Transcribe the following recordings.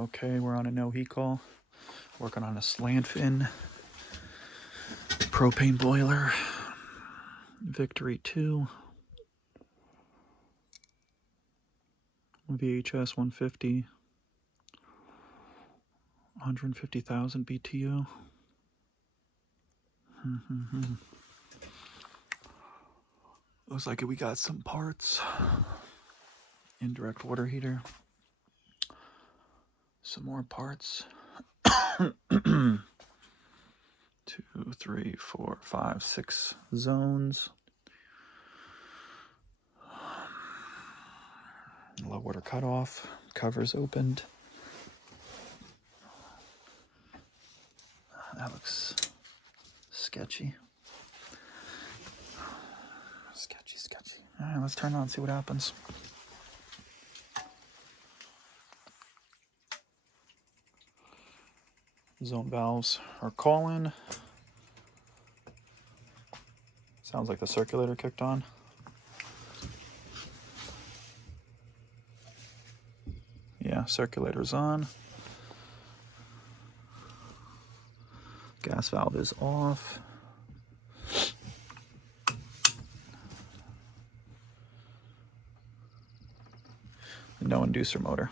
Okay, we're on a no heat call. Working on a Slant-fin propane boiler. Victory 2. VHS 150. 150,000 BTU. Looks like we got some parts. Indirect water heater. Some more parts. 2, 3, 4, 5, 6 zones. Low water cutoff. Covers opened. That looks sketchy. Sketchy. All right, let's turn it on and see what happens. Zone valves are calling. Sounds like the circulator kicked on. Yeah, circulator's on. Gas valve is off. No inducer motor.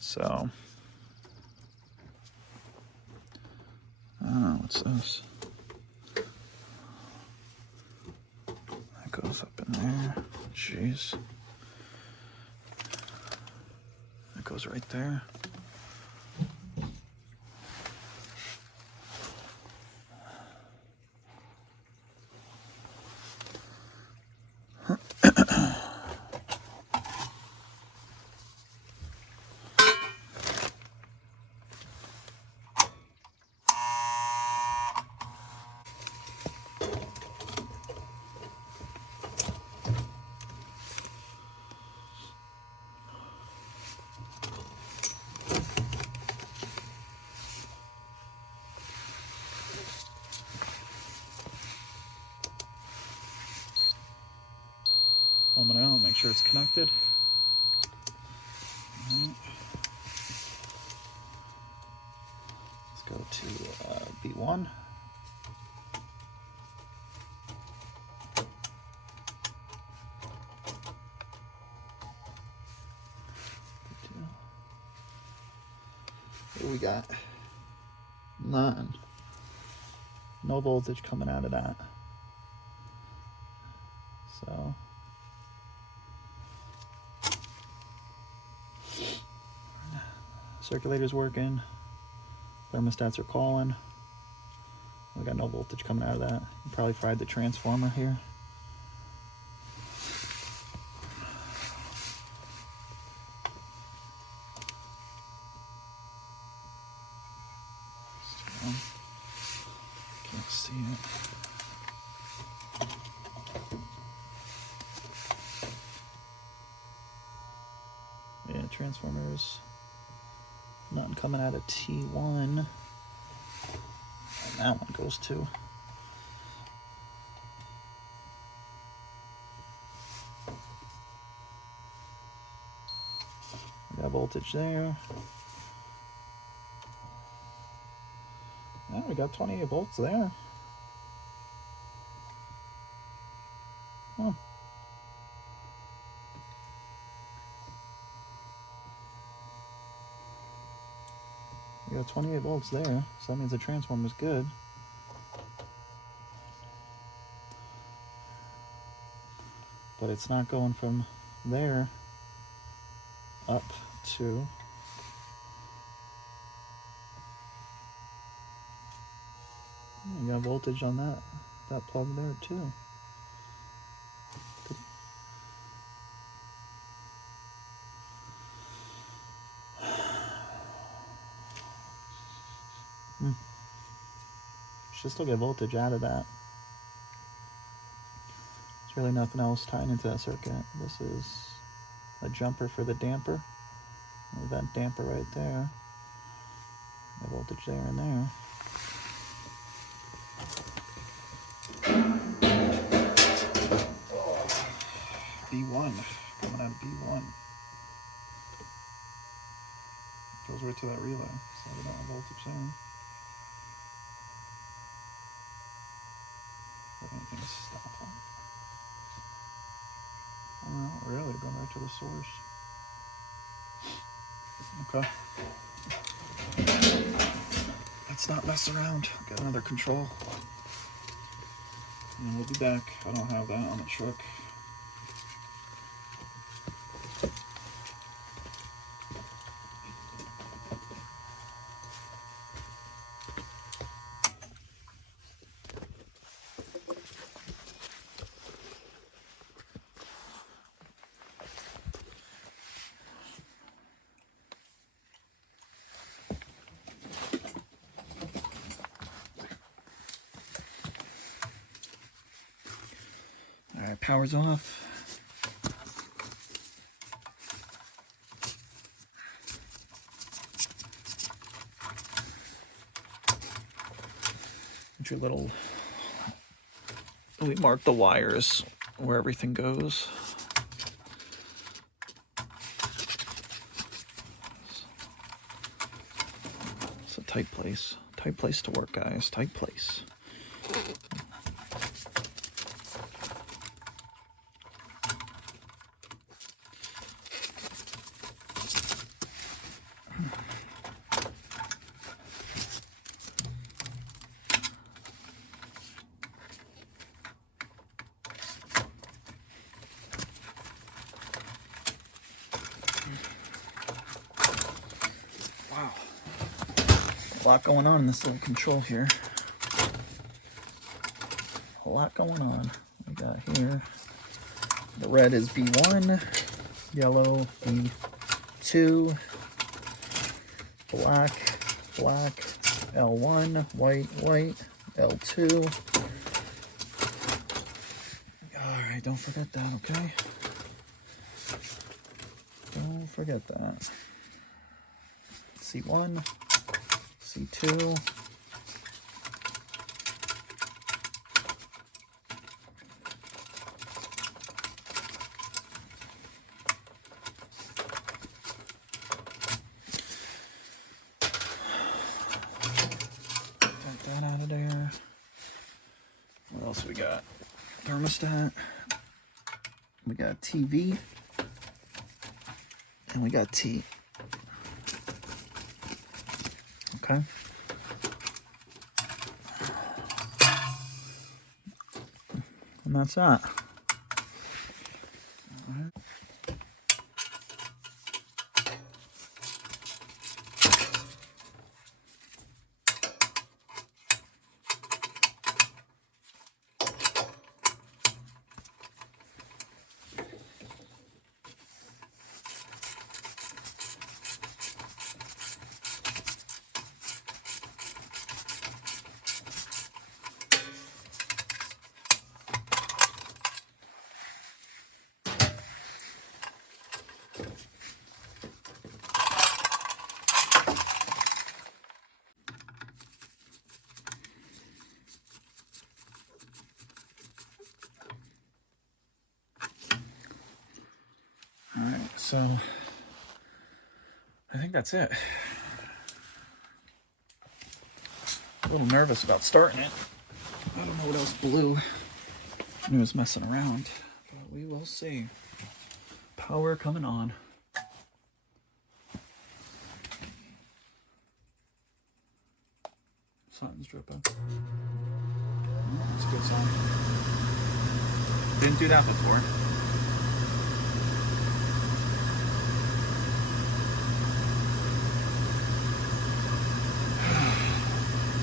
So, what's this? That goes up in there. Jeez. That goes right there. Homeowner, make sure it's connected. Right. Let's go to B1. Here we got none. No voltage coming out of that. So circulator's working. Thermostats are calling. We got no voltage coming out of that. You probably fried the transformer here. Can't see it. Yeah, transformers. Nothing coming out of T1. And that one goes to. We got voltage there. Yeah, we got 28 volts there. Huh. We got 28 volts there, so that means the transformer's good. But it's not going from there up to you got voltage on that plug there too. Should still get voltage out of that. There's really nothing else tying into that circuit. This is a jumper for the damper. A vent damper right there. The voltage there and there. B1, coming out of B1. Goes right to that relay, so we don't have voltage there. If anything, stop that. Oh, not really, going right to the source. Okay. Let's not mess around. Get another control. And we'll be back. I don't have that on the truck. All right, power's off. Your little, we mark the wires where everything goes. It's a tight place to work, guys, tight place. Wow. A lot going on in this little control here. A lot going on. We got here, the red is B1, yellow B2, black, L1, white, L2. All right, don't forget that, okay? Don't forget that. C1, C2, take that out of there. What else we got? Thermostat. We got TV. And we got T. Okay. And that's that. All right. All right, so I think that's it. A little nervous about starting it. I don't know what else blew. I knew it was messing around, but we will see. Power coming on. Something's dripping. Oh, that's a good sign. Didn't do that before.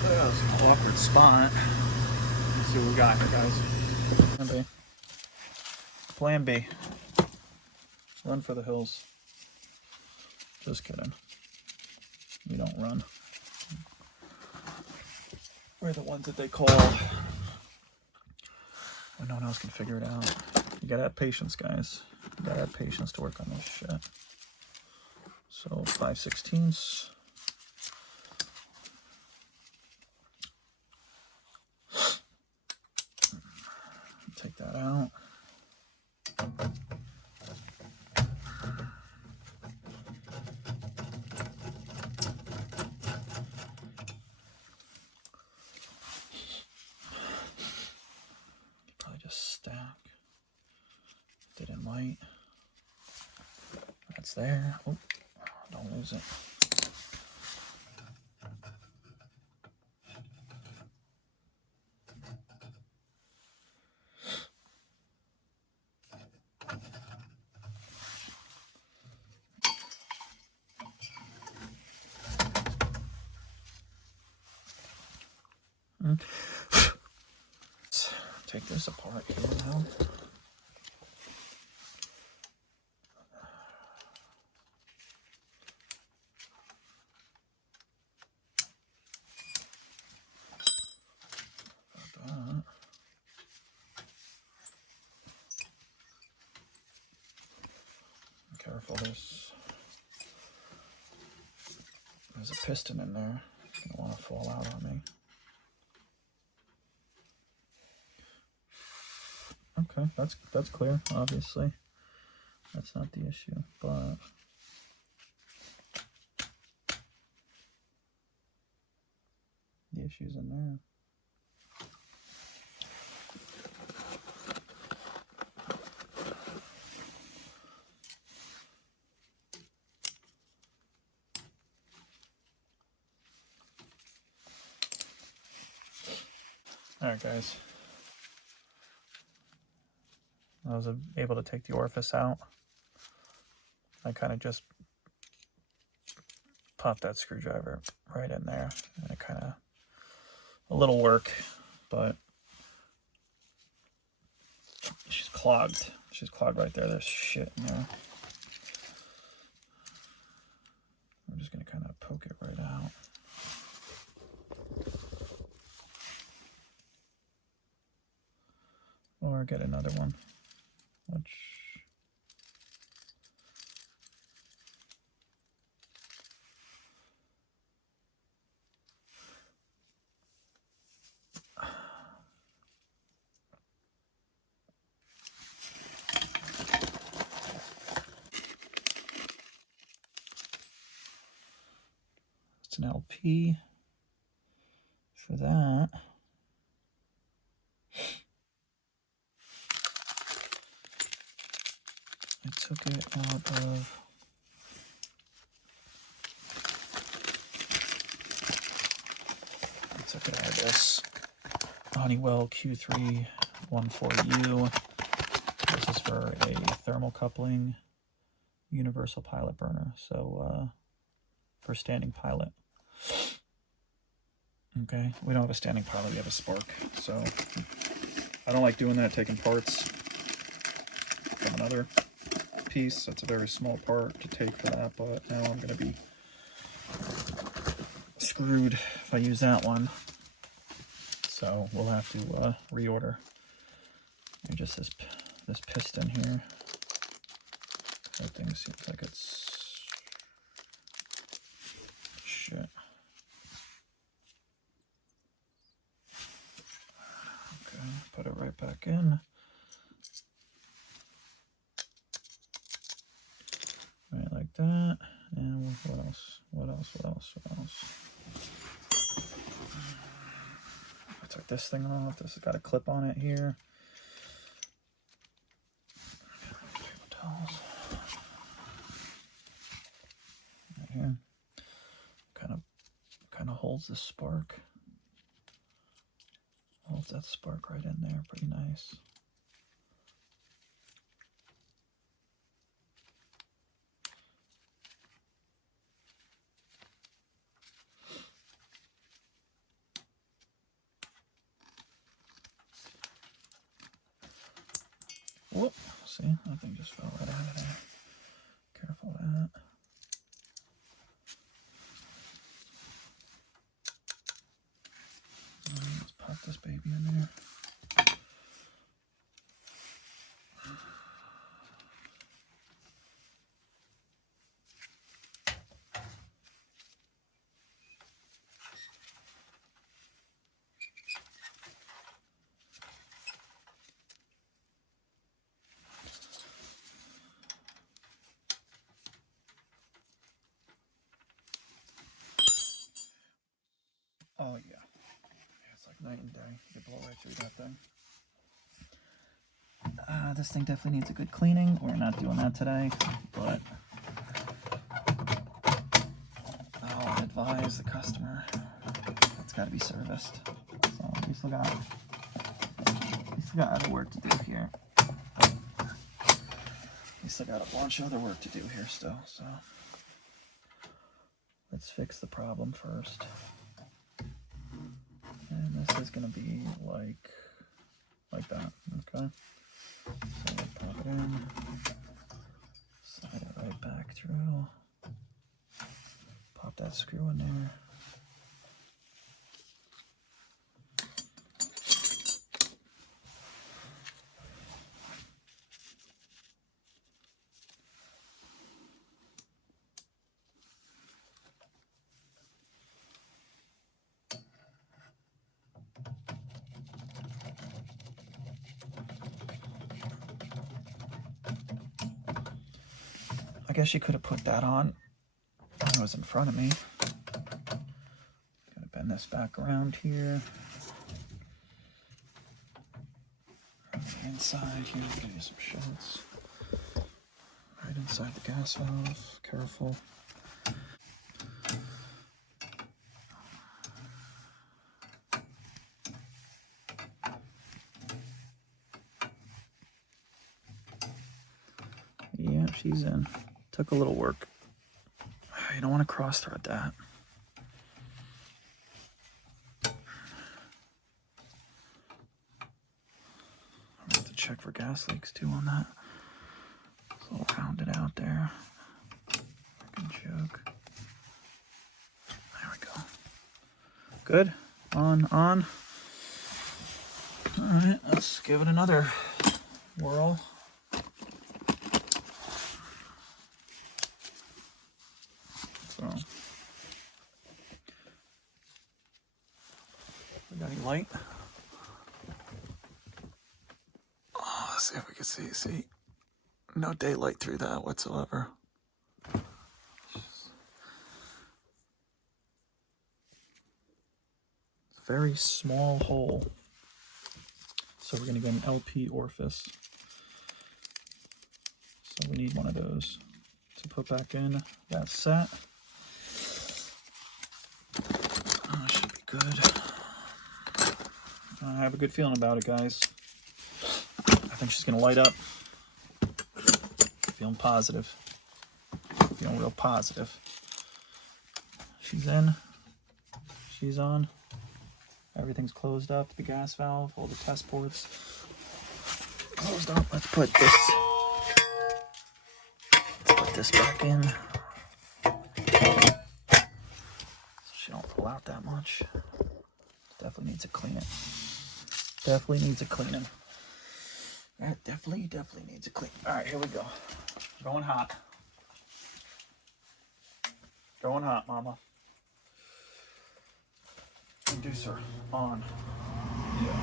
That was an awkward spot. Let's see what we got here, guys. Plan B. Plan B. Run for the hills. Just kidding. We don't run. We're the ones that they call when no one else can figure it out. You gotta have patience, guys. You gotta have patience to work on this shit. So 5/16. Take that out. light. That's there. Oh, don't lose it. Let's take this apart here now. Careful, there's a piston in there. It's gonna want to fall out on me. Okay, that's clear, obviously. That's not the issue, but the issue's in there. Alright guys, I was able to take the orifice out. I kind of just popped that screwdriver right in there, and it kind of, a little work, but she's clogged. She's clogged right there. There's shit in there. I'm just going to kind of poke it right out. Or get another one, which it's an LP for that. I took it out of this Honeywell Q314U. This is for a thermocoupling universal pilot burner, so for standing pilot. Okay, we don't have a standing pilot, we have a spark, so I don't like doing that, taking parts from another piece. That's a very small part to take for that, but now I'm going to be screwed if I use that one. So we'll have to reorder. And just this piston here. That thing seems like it's shit. Okay, put it right back in. Right like that. And what else? What else? What else? What else? I took this thing off. This has got a clip on it here. Paper towels. Right here. Kind of holds the spark. Holds that spark right in there. Pretty nice. Whoop, see, that thing just fell right out of there. Careful of that. Let's pop this baby in there. Oh yeah, it's like night and day. You blow right through that thing. This thing definitely needs a good cleaning. We're not doing that today, but I'll advise the customer it's got to be serviced. So we still got other work to do here. We still got a bunch of other work to do here still. So let's fix the problem first. And this is going to be like that. Okay. So we'll pop it in, slide it right back through, pop that screw in there. I guess you could have put that on when it was in front of me. Gotta bend this back around here. On the inside here, give you some shots. Right inside the gas valve, careful. Yeah, she's in. Took a little work. You don't want to cross thread that. I have to check for gas leaks too on that. So I'll round it out there. Fucking joke. There we go. Good. On. Alright, let's give it another whirl. We got any light? Oh, let's see if we can see. See, no daylight through that whatsoever. It's a very small hole. So we're gonna get an LP orifice. So we need one of those to put back in. That's set. Should be good. I have a good feeling about it, guys. I think she's gonna light up. Feeling positive. Feeling real positive. She's in. She's on. Everything's closed up. The gas valve, all the test ports closed up. Let's put this back in. So she don't pull out that much. Definitely needs to clean it. Definitely needs a cleaning. That definitely needs a clean. All right, here we go. Going hot. Going hot, mama. Inducer on. Yeah.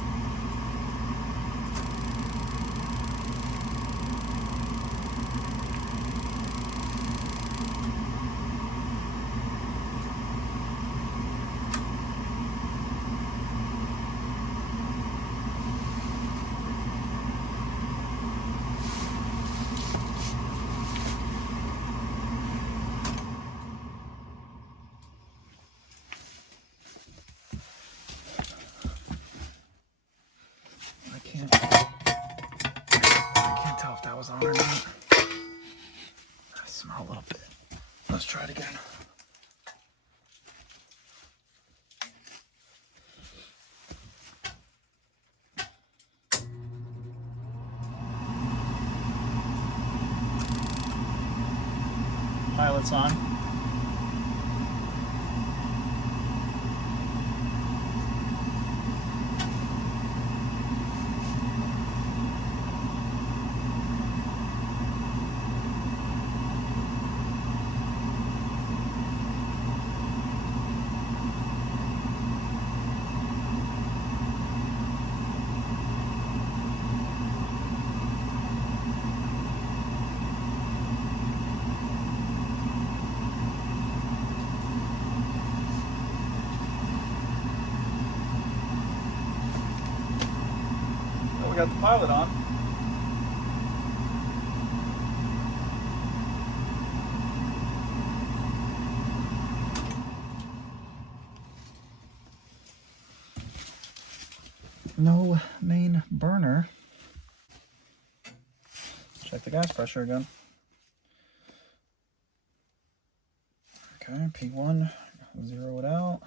I can't tell if that was on or not. I smell a little bit. Let's try it again. Pilot's on. We got the pilot on. No main burner. Check the gas pressure again. Okay, P1, zero it out.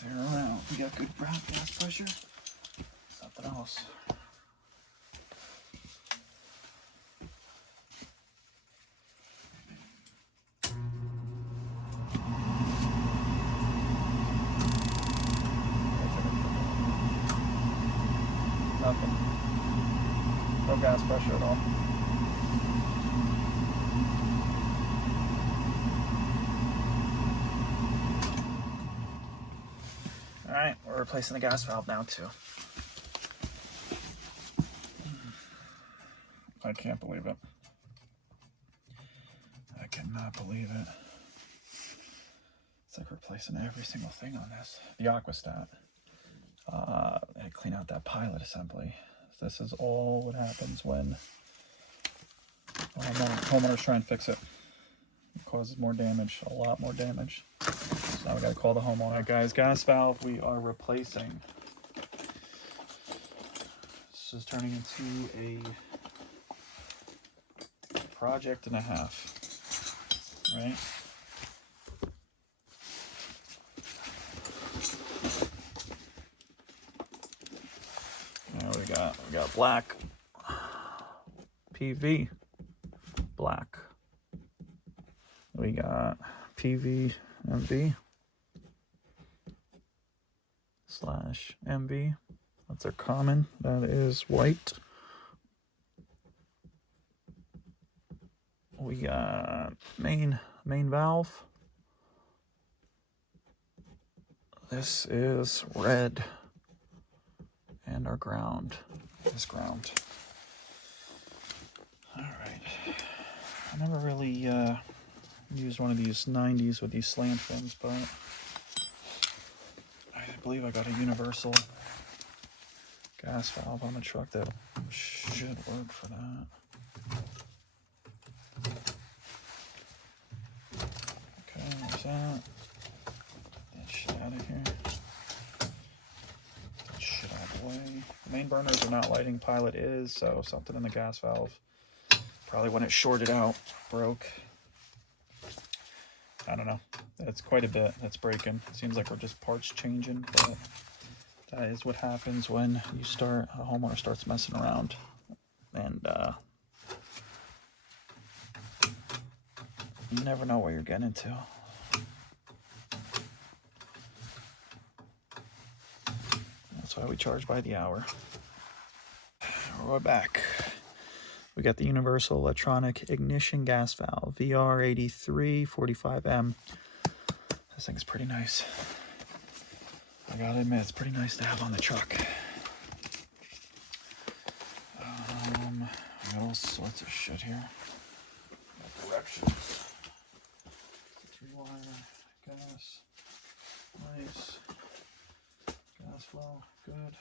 Zero it out. We got good gas pressure. Something else. Nothing. No gas pressure at all. Alright, we're replacing the gas valve now too. I can't believe it. I cannot believe it. It's like replacing every single thing on this. The aquastat. And clean out that pilot assembly. This is all what happens when homeowners try and fix it. It causes more damage, a lot more damage. So now we gotta call the homeowner. All right, guys, gas valve we are replacing. This is turning into a project and a half, right? Now we got black PV, black. We got PV MV / MV. That's our common. That is white. We got main valve. This is red. And our ground is ground. All right. I never really used one of these 90s with these slant fins, but I believe I got a universal gas valve on the truck that should work for that. Okay, there's that. Get shit out of here. Get shit out of the way. The main burners are not lighting, pilot is, so something in the gas valve. Probably when it shorted out, broke. I don't know. That's quite a bit that's breaking. Seems like we're just parts changing, but that is what happens when you start, a homeowner starts messing around. And you never know what you're getting into. That's why we charge by the hour. We're back. We got the universal electronic ignition gas valve, VR8345M. This thing's pretty nice. I gotta admit, it's pretty nice to have on the truck. I got all sorts of shit here. Got directions. 3-wire, gas, nice. Gas flow, good.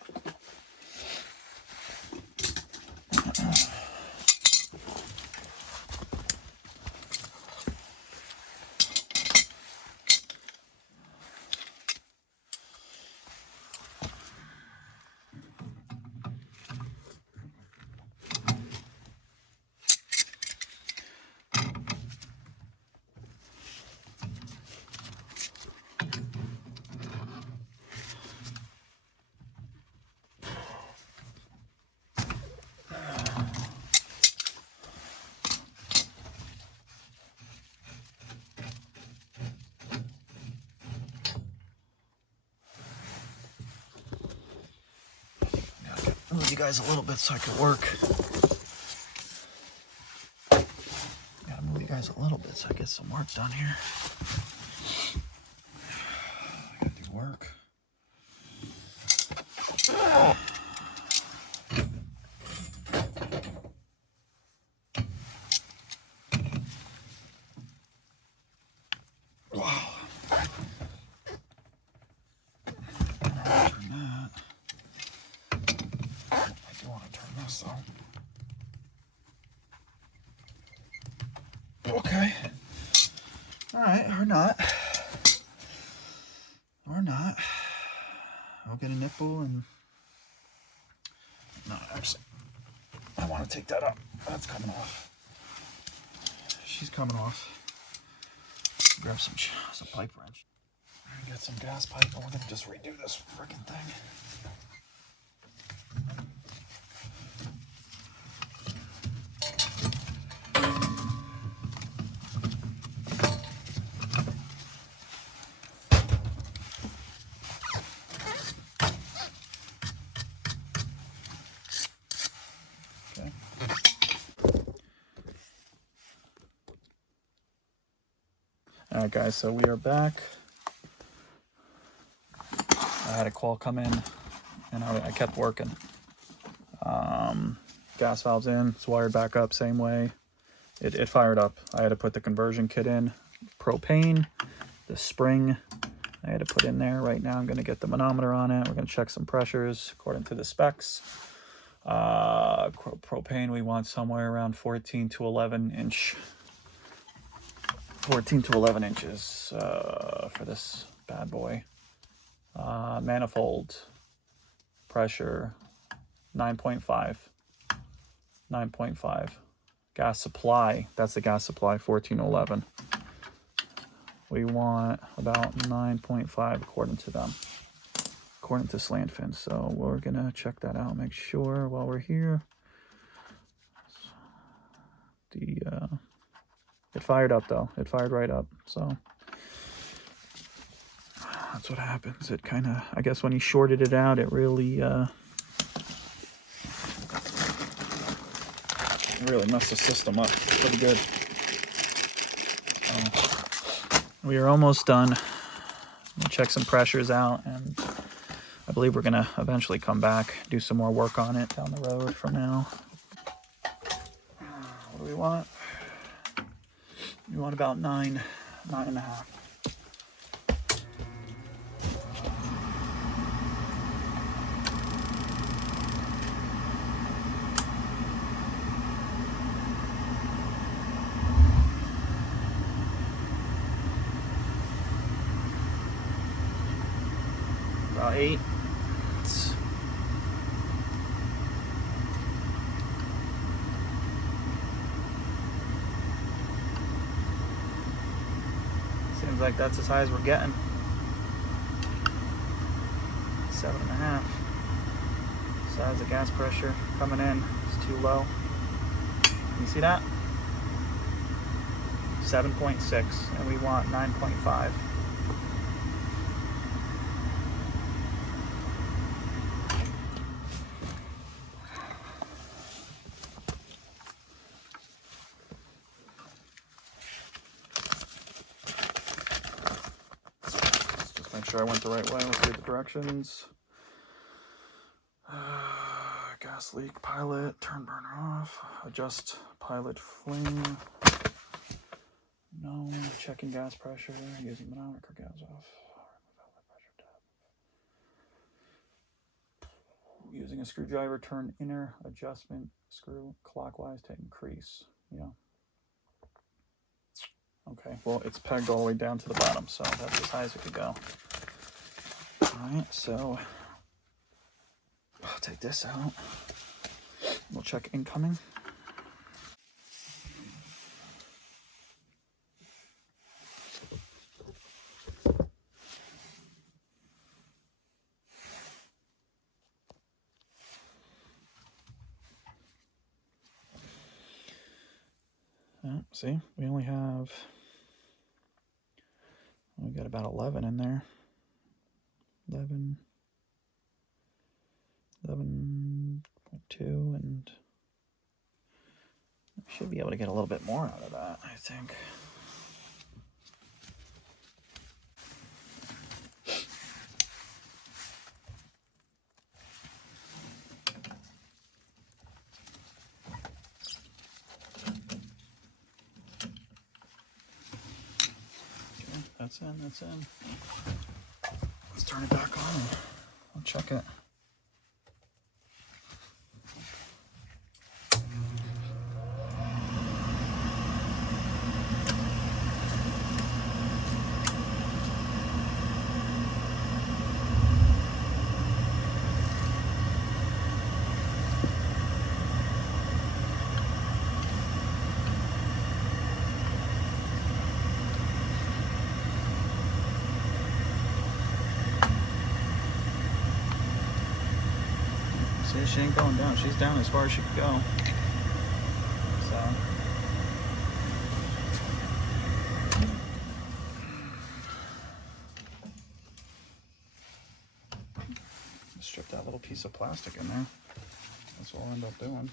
Move you guys a little bit so I can work. Gotta move you guys a little bit so I get some work done here. I gotta do work. Wow. Turn that. I do want to turn this though. Okay. All right, or not. Or not. I'll get a nipple and... No, actually, I want to take that up. That's coming off. She's coming off. Grab some pipe wrench. And get some gas pipe, and we're gonna just redo this freaking thing. Okay. All right, guys, so we are back. I had a call come in, and I kept working. Gas valve's in, it's wired back up, same way. It fired up. I had to put the conversion kit in. Propane, the spring, I had to put in there. Right now I'm gonna get the manometer on it. We're gonna check some pressures according to the specs. Propane, we want somewhere around 14 to 11 inch. 14 to 11 inches for this bad boy. Manifold pressure 9.5. 9.5. Gas supply, that's the gas supply, 14 to 11. We want about 9.5 according to them, according to Slant-fin. So we're gonna check that out, make sure while we're here. It fired up though. It fired right up. So that's what happens. It kind of, I guess when he shorted it out, it really messed the system up pretty good. We are almost done. We'll check some pressures out, and I believe we're gonna eventually come back, do some more work on it down the road from now. What do we want? We want about 9.5. About 8. Seems like that's as high as we're getting. 7.5. Size of gas pressure coming in is too low. You see that? 7.6, and we want 9.5. Make sure I went the right way. Let's read the directions. Gas leak, pilot, turn burner off, adjust pilot flame. No, checking gas pressure, using manometer, gas off. Using a screwdriver, turn inner adjustment screw clockwise to increase. Yeah. Okay, well, it's pegged all the way down to the bottom, so that's as high as it could go. Alright, so I'll take this out. We'll check incoming. See, we got about 11 in there. 11.2, and we should be able to get a little bit more out of that, I think. Okay, that's in, that's in. Let's turn it back on and we'll check it. she ain't going down. She's down as far as she can go. So. Strip that little piece of plastic in there. That's what we'll end up doing.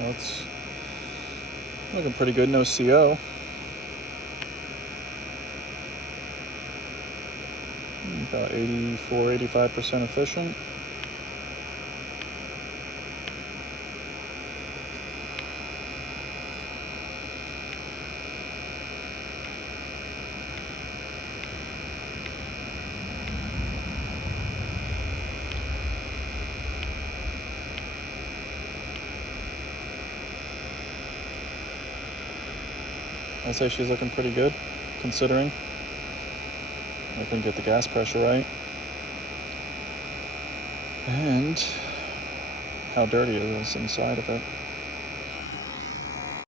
Well, it's looking pretty good, no CO. About 84-85% efficient. I'd say she's looking pretty good, considering I can get the gas pressure right. And how dirty it is inside of it.